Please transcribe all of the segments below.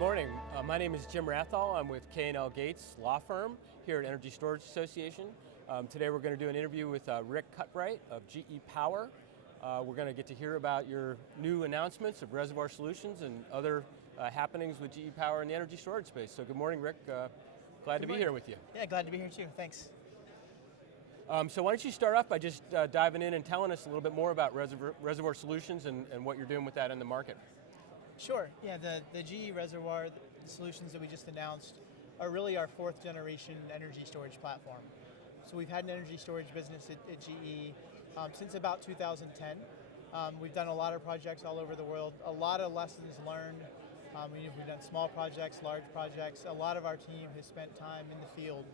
morning. My name is Jim Wrathall. I'm with K&L Gates law firm here at Energy Storage Association. Today we're going to do an interview with Rick Cutright of GE Power. We're going to get to hear about your new announcements of Reservoir Solutions and other happenings with GE Power in the energy storage space. So good morning, Rick. Glad to be here with you. Yeah, glad to be here too. Thanks. So why don't you start off by just diving in and telling us a little bit more about Reservoir Solutions and what you're doing with that in the market. Sure. Yeah, the GE Reservoir the solutions that we just announced are really our fourth generation energy storage platform. So we've had an energy storage business at GE since about 2010. We've done a lot of projects all over the world, a lot of lessons learned. We've done small projects, large projects. A lot of our team has spent time in the field,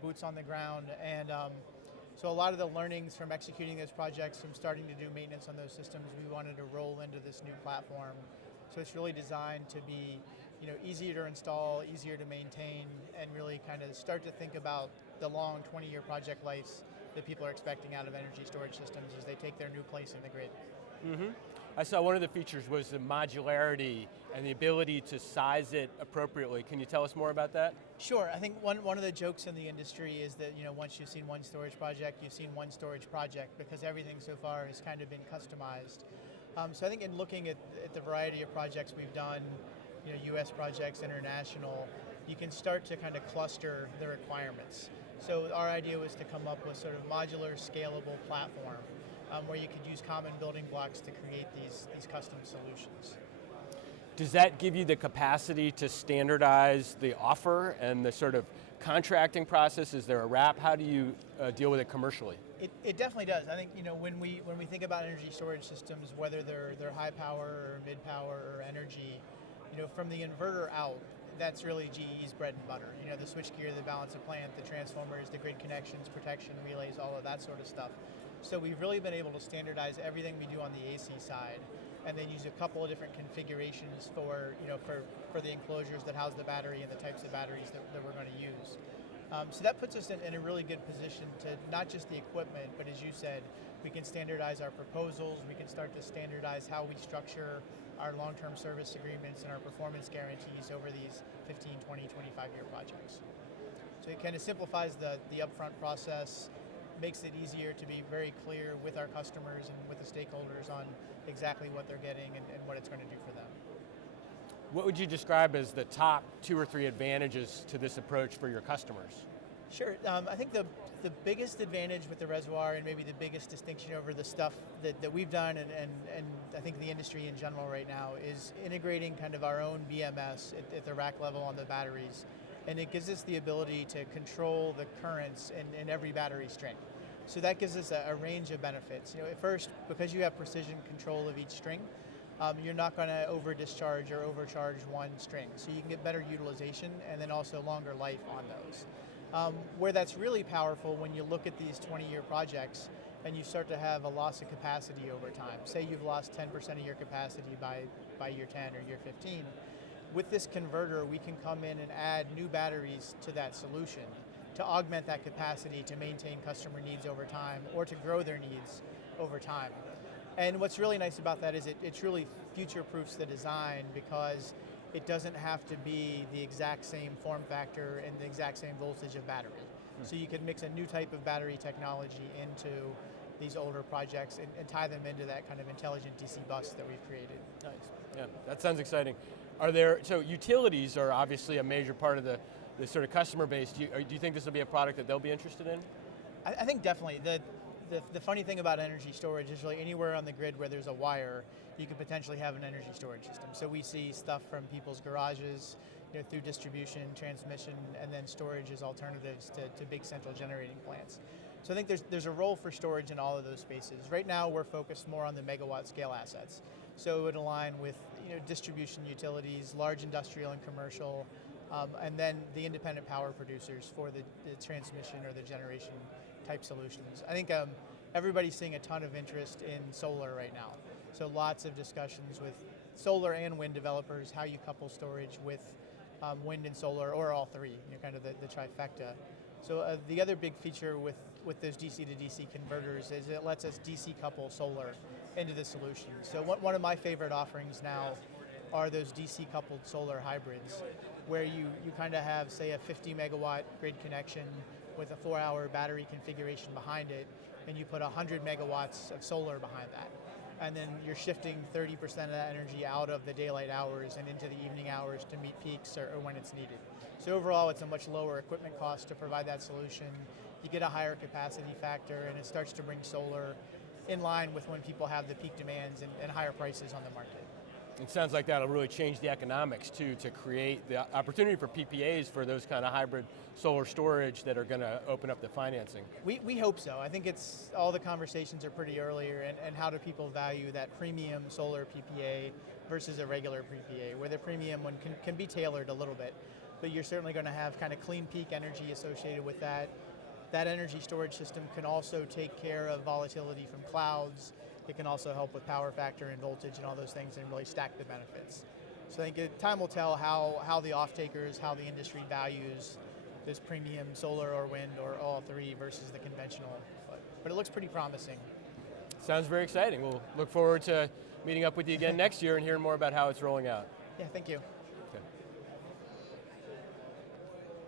boots on the ground, and so a lot of the learnings from executing those projects, from starting to do maintenance on those systems, we wanted to roll into this new platform. So it's really designed to be, easier to install, easier to maintain, and really kind of start to think about the long 20-year project lives that people are expecting out of energy storage systems as they take their new place in the grid. Mm-hmm. I saw one of the features was the modularity and the ability to size it appropriately. Can you tell us more about that? Sure. I think one of the jokes in the industry is that once you've seen one storage project, you've seen one storage project, because everything so far has kind of been customized. So I think in looking at the variety of projects we've done, U.S. projects, international, you can start to kind of cluster the requirements. So our idea was to come up with sort of modular, scalable platform where you could use common building blocks to create these custom solutions. Does that give you the capacity to standardize the offer and the sort of contracting process? Is there a wrap? How do you deal with it commercially? It definitely does. I think when we think about energy storage systems, whether they're high power or mid power or energy, from the inverter out, that's really GE's bread and butter. The switchgear, the balance of plant, the transformers, the grid connections, protection, relays, all of that sort of stuff. So we've really been able to standardize everything we do on the AC side, and then use a couple of different configurations for the enclosures that house the battery and the types of batteries that we're going to use. So that puts us in a really good position to not just the equipment, but as you said, we can standardize our proposals, we can start to standardize how we structure our long-term service agreements and our performance guarantees over these 15, 20, 25-year projects. So it kind of simplifies the upfront process, makes it easier to be very clear with our customers and with the stakeholders on exactly what they're getting and what it's going to do for them. What would you describe as the top 2 or 3 advantages to this approach for your customers? Sure. I think the biggest advantage with the Reservoir, and maybe the biggest distinction over the stuff that we've done and I think the industry in general right now, is integrating kind of our own BMS at the rack level on the batteries. And it gives us the ability to control the currents in every battery string. So that gives us a range of benefits. At first, because you have precision control of each string, you're not going to over-discharge or overcharge one string. So you can get better utilization and then also longer life on those. Where that's really powerful when you look at these 20-year projects and you start to have a loss of capacity over time. Say you've lost 10% of your capacity by year 10 or year 15. With this converter, we can come in and add new batteries to that solution to augment that capacity to maintain customer needs over time or to grow their needs over time. And what's really nice about that is it truly future-proofs the design, because it doesn't have to be the exact same form factor and the exact same voltage of battery. So you can mix a new type of battery technology into these older projects and tie them into that kind of intelligent DC bus that we've created. Nice. Yeah, that sounds exciting. So utilities are obviously a major part of the sort of customer base. Do you think this will be a product that they'll be interested in? I think definitely. The funny thing about energy storage is really anywhere on the grid where there's a wire, you could potentially have an energy storage system. So we see stuff from people's garages, through distribution, transmission, and then storage as alternatives to big central generating plants. So I think there's a role for storage in all of those spaces. Right now we're focused more on the megawatt scale assets. So it would align with distribution utilities, large industrial and commercial, and then the independent power producers for the transmission or the generation type solutions. I think everybody's seeing a ton of interest in solar right now. So lots of discussions with solar and wind developers, how you couple storage with wind and solar, or all three, kind of the trifecta. So the other big feature with those DC to DC converters is it lets us DC couple solar into the solution. So one of my favorite offerings now are those DC coupled solar hybrids, where you kind of have, say, a 50 megawatt grid connection with a 4-hour battery configuration behind it, and you put 100 megawatts of solar behind that. And then you're shifting 30% of that energy out of the daylight hours and into the evening hours to meet peaks or when it's needed. So overall, it's a much lower equipment cost to provide that solution. You get a higher capacity factor, and it starts to bring solar in line with when people have the peak demands and higher prices on the market. It sounds like that'll really change the economics too, to create the opportunity for PPAs for those kind of hybrid solar storage that are going to open up the financing. We hope so. I think it's all the conversations are pretty earlier, and how do people value that premium solar PPA versus a regular PPA, where the premium one can be tailored a little bit, but you're certainly going to have kind of clean peak energy associated with that. That energy storage system can also take care of volatility from clouds. It can also help with power factor and voltage and all those things and really stack the benefits. So I think time will tell how the off-takers, how the industry values this premium solar or wind or all three versus the conventional. But it looks pretty promising. Sounds very exciting. We'll look forward to meeting up with you again next year and hearing more about how it's rolling out. Yeah, thank you.